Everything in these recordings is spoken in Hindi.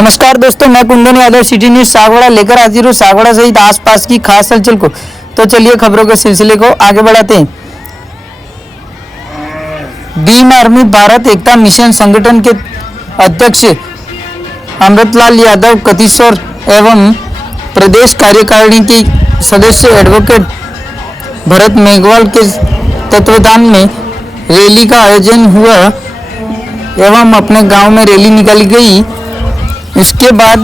नमस्कार दोस्तों, मैं कुंदन यादव सिटी न्यूज सागवाड़ा लेकर हाजिर हूँ सागवाड़ा सहित आसपास की खास हलचल को। तो चलिए खबरों के सिलसिले को आगे बढ़ाते हैं। भीम आर्मी भारत एकता मिशन संगठन के अध्यक्ष अमृतलाल यादव कतिस्वर एवं प्रदेश कार्यकारिणी के सदस्य एडवोकेट भरत मेघवाल के तत्वाधान में रैली का आयोजन हुआ एवं अपने गांव में रैली निकाली गई। इसके बाद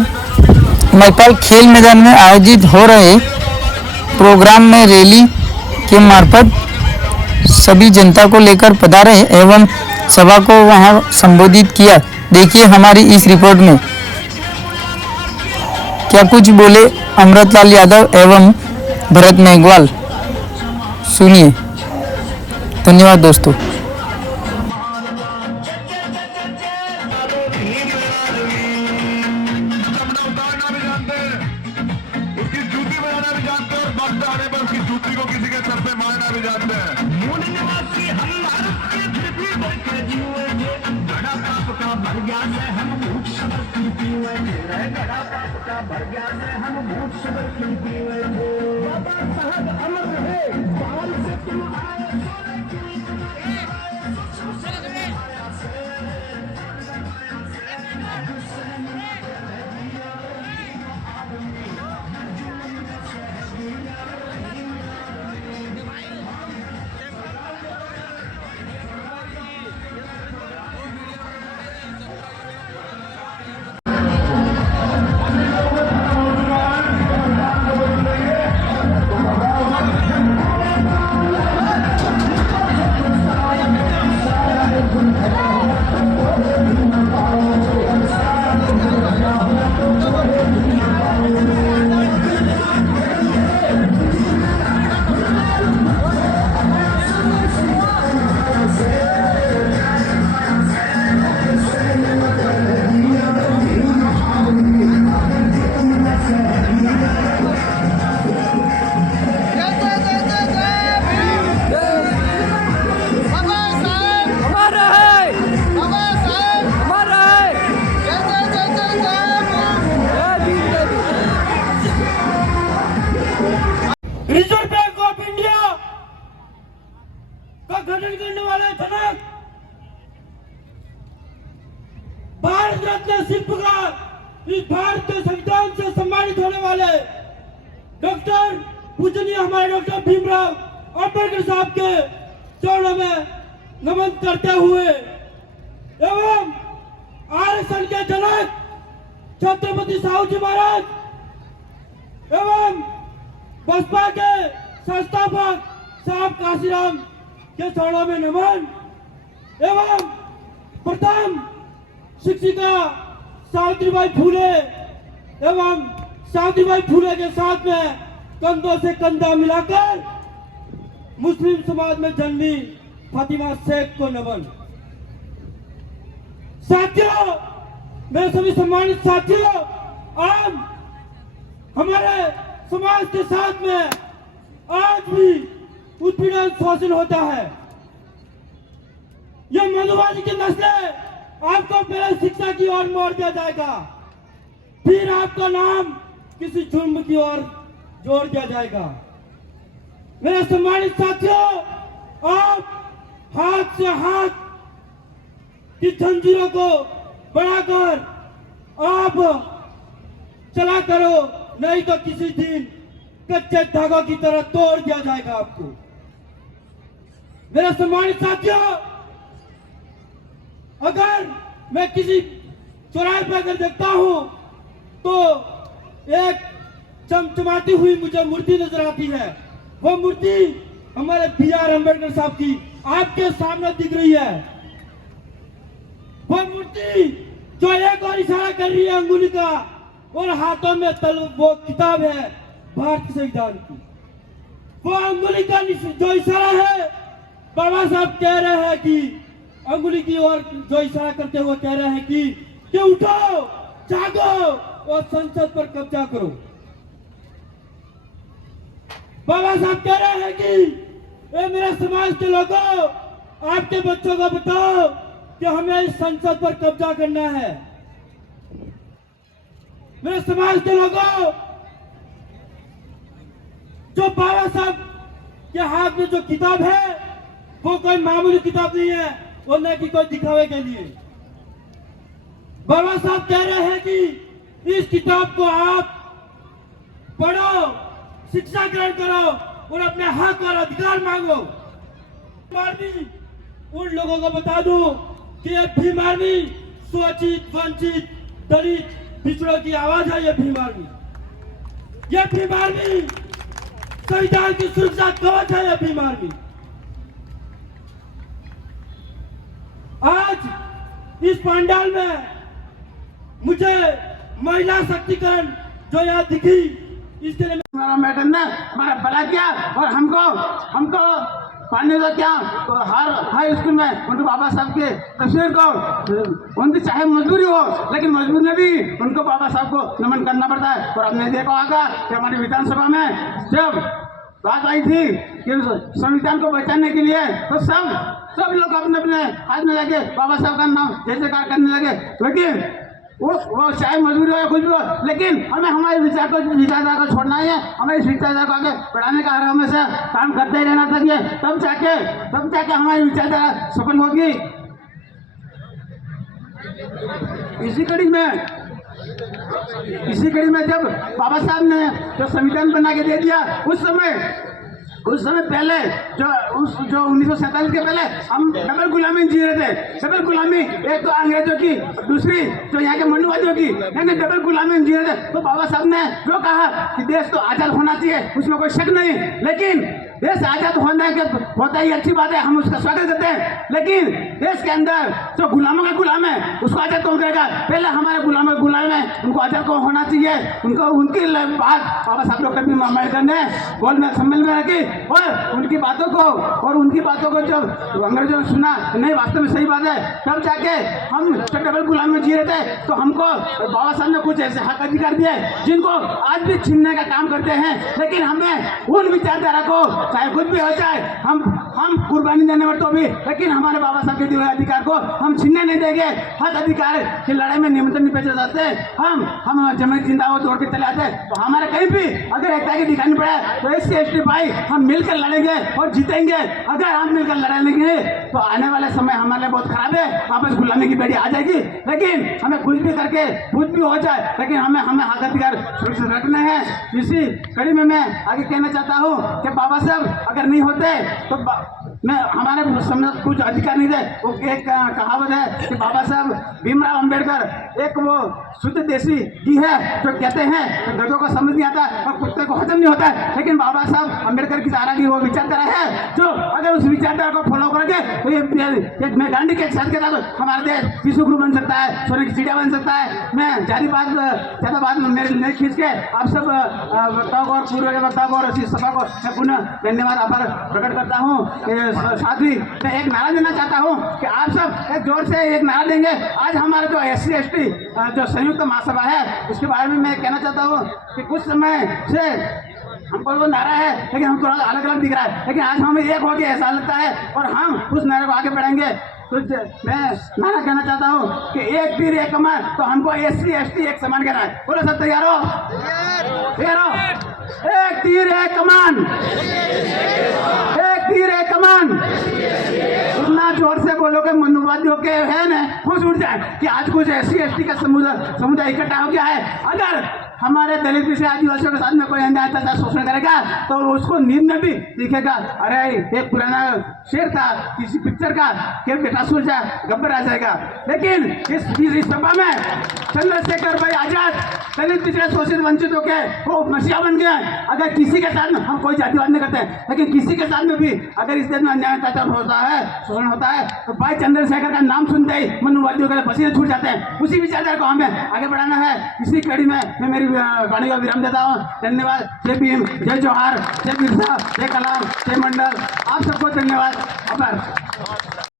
महिपाल खेल मैदान में आयोजित हो रहे प्रोग्राम में रैली के मार्फत सभी जनता को लेकर पधारे एवं सभा को वहां संबोधित किया। देखिए हमारी इस रिपोर्ट में क्या कुछ बोले अमृतलाल यादव एवं भरत मेघवाल, सुनिए। धन्यवाद दोस्तों। उसकी जूती बजाना भी जानते हैं और वक्त आने पर उसकी जूती को किसी के सर पे मारना भी जानते हैं। मूल निवासी हम भारत के फिर भी बैठे हुए थे, गड़ा पाप का भर गया से हम भूत सबर खिलती हुए थे, गड़ा पाप का भर गया से हम भूत सबर खिलती हुए थे। बाबा साहब अमर रहे, बाल से तुम आए रिजर्व बैंक ऑफ इंडिया का गठन करने वाले जनक, भारत रत्न शिल्पकार, इस भारत के संविधान से सम्मानित होने वाले डॉक्टर पूजनीय हमारे डॉक्टर भीमराव अंबेडकर साहब के चरणों में नमन करते हुए एवं आरक्षण के जनक छत्रपति साहू जी महाराज एवं बसपा के संस्थापक साहब काशीराम के चरणों में नमन एवं प्रथम शिक्षिका सावित्रीबाई फूले एवं सावित्रीबाई फूले के साथ में कंधों से कंधा मिलाकर मुस्लिम समाज में जन्मी फातिमा शेख को नमन। साथियों, मेरे सभी सम्मानित साथियों, आज हमारे समाज के साथ में आज भी उत्पीड़न शोषण होता है। यह मधुवादी की नस्लें आपको पहले शिक्षा की ओर मोड़ दिया जाएगा, फिर आपका नाम किसी जुर्म की ओर जोड़ दिया जाएगा। मेरे सम्मानित साथियों, आप हाथ से हाथ की जंजीरों को बढ़ाकर आप चला करो, नहीं तो किसी दिन कच्चे धागों की तरह तोड़ दिया जाएगा आपको। मेरे सम्मानित साथियों, अगर मैं किसी चौराहे पर अगर देखता हूं तो एक चमचमाती हुई मुझे मूर्ति नजर आती है। वो मूर्ति हमारे B.R. अम्बेडकर साहब की आपके सामने दिख रही है। वो मूर्ति जो एक और इशारा कर रही है अंगुली का, और हाथों में वो किताब है भारतीय संविधान की। वो अंगुली का जो इशारा है, बाबा साहब कह रहे हैं कि अंगुली की ओर जो इशारा करते हुए कह रहे हैं कि उठो, जागो और संसद पर कब्जा करो। बाबा साहब कह रहे हैं कि ए मेरे समाज के लोगों, आपके बच्चों को बताओ कि हमें इस संसद पर कब्जा करना है। मेरे समाज के लोगों, जो बाबा साहब के हाथ में जो किताब है वो कोई मामूली किताब नहीं है, वो न कि कोई दिखावे के लिए। बाबा साहब कह रहे हैं कि इस किताब को आप पढ़ो, शिक्षा ग्रहण करो और अपने हक और अधिकार मांगो। आर्मी उन लोगों को बता दो कि ये भीम आर्मी स्वचित, वंचित, दलित, पिछड़ों की आवाज है। ये भीम आर्मी संविधान की सुरक्षा कवच है। ये भीम आर्मी आज इस पंडाल में मुझे महिला शक्तिकरण जो यहाँ दिखी, इसके लिए हमारा मैडम ने हमारा भला किया और हमको पाने दो क्या। तो हर स्कूल में उनको बाबा साहब के तस्वीर को, उनकी चाहे मजबूरी हो लेकिन मजबूरी में भी उनको बाबा साहब को नमन करना पड़ता है। और आपने देखा होगा कि हमारी विधानसभा में जब बात आई थी कि संविधान को बचाने के लिए, तो सब लोग अपने अपने हाथ में लगे बाबा साहब का नाम जय जयकार करने लगे। लेकिन वो चाहे मजबूरी हो या कुछ भी हो, लेकिन हमें हमारे विचारधारा को छोड़ना है। हमें इस विचारधारा को आगे बढ़ाने का हमेशा काम करते ही रहना चाहिए। तब जाके हमारी विचारधारा सफल होगी। इसी कड़ी में जब बाबा साहब ने जो संविधान बना के दे दिया, उस समय पहले जो 1947 के पहले हम डबल गुलामी जी रहे थे। डबल गुलामी, एक तो अंग्रेजों की, दूसरी जो यहाँ के मनुवादियों की, यानी डबल गुलामी जी रहे थे। तो बाबा साहब ने जो कहा कि देश तो आजाद होना चाहिए, उसमें कोई शक नहीं, लेकिन देश आजाद होने के होता ही अच्छी बात है, हम उसका स्वागत करते हैं। लेकिन देश के अंदर जो गुलामों का गुलाम है उसको आजाद कौन करेगा? पहले हमारे गुलाम है, उनको आजाद कौन होना चाहिए। उनकी बात बाबा साहब डॉक्टर भीम अम्बेडकर ने गोलमेज सम्मेलन में रखी और उनकी बातों को जब अंग्रेजों ने सुना, नहीं वास्तव में सही बात है, तब जाके हम डबल गुलाम में जी रहे थे। तो हमको बाबा साहब ने कुछ ऐसे हक अधिकार दिए जिनको आज भी छीनने का काम करते हैं। लेकिन हमें उन विचारधारा को, चाहे कुछ भी हो जाए, हम कुर्बानी देने में तो भी, लेकिन हमारे बाबा साहब के दिए हुए अधिकार को हम छीनने नहीं देंगे। हक अधिकार की लड़ाई में निमंत्रण नहीं भेजे जाते। हम जमीन जिंदा हो दौड़ के चले आते। तो हमारे कहीं भी अगर एकता की दिखानी पड़े तो SC/ST भाई हम मिलकर लड़ेंगे और जीतेंगे। अगर हम मिलकर लड़ेंगे तो आने वाले समय हमारे लिए बहुत खराब है, वापस गुलामी की बेड़ी आ जाएगी। लेकिन हमें कुछ भी करके कुछ भी हो जाए, लेकिन हमें हक अधिकार सुरक्षित रखने हैं। इसी कड़ी में मैं आगे कहना चाहता हूँ कि बाबा साहब अगर नहीं होते तो हमारे समय कुछ अधिकार नहीं थे। वो एक कहावत है कि बाबा साहब भीमराव अंबेडकर एक वो शुद्ध देसी की है जो कहते हैं गधों को समझ नहीं आता और कुत्ते को हजम नहीं होता है। लेकिन बाबा साहब अंबेडकर की धारा की वो विचारधारा है जो अगर उस विचारधारा को फॉलो करेंगे तो ये मैं गांधी के साथ कहता हूँ हमारा देश विश्व गुरु बन सकता है, सोने की चिड़िया बन सकता है। मैं ज़्यादा बात मेरे नहीं खींच के आप सब वक्ताओं को और पूर्व के वक्ताओं को और इस सभा को मैं पुनः धन्यवाद आभार प्रकट करता हूँ। साथ ही मैं एक नारा देना चाहता हूँ कि आप सब एक जोर से एक नारा देंगे। आज हमारे जो SC/ST जो संयुक्त महासभा है उसके बारे में मैं कहना चाहता हूँ कि कुछ समय से हमको वो नारा है लेकिन हम थोड़ा अलग अलग दिख रहा है, लेकिन आज हमें एक हो गया ऐसा लगता है और हम उस नारे को आगे बढ़ाएंगे। तो मैं नारा कहना चाहता हूँ कि एक तीर एक कमान, तो हमको SC/ST एक समान कहना है। बोलो सब तैयार हो? एक तीर एक कमान, एक तीर एक कमान। इतना जोर से बोलो कि मनुवादियों के है ना खुश उठ जाए कि आज कुछ SC/ST का समुदाय इकट्ठा हो गया है। अगर हमारे दलित पिछड़े आदिवासियों के साथ में कोई अन्याय अत्याचार शोषण करेगा तो उसको नींद में भी दिखेगा। अरे एक पुराना शेर था किसी पिक्चर का कि बेटा सो जा गब्बर आ जाएगा। लेकिन इस सभा में चंद्रशेखर भाई आजाद दलित पिछड़े शोषित वंचितों के वो मसीहा बन गए। अगर किसी के साथ में हम कोई जातिवाद नहीं करते, लेकिन किसी के साथ में भी अगर इस देश में अन्याय अत्याचार होता है, शोषण होता है, तो भाई चंद्रशेखर का नाम सुनते ही मनुवादियों के पसीने छूट जाते हैं। उसी विचारधारा को हमें आगे बढ़ाना है। इसी कड़ी में मैं मेरी वाणी का विराम देता हूँ। धन्यवाद। जय भीम, जय जोहार, जय बिरसा, जय कलाम, जय मंडल। आप सबको धन्यवाद। आभार।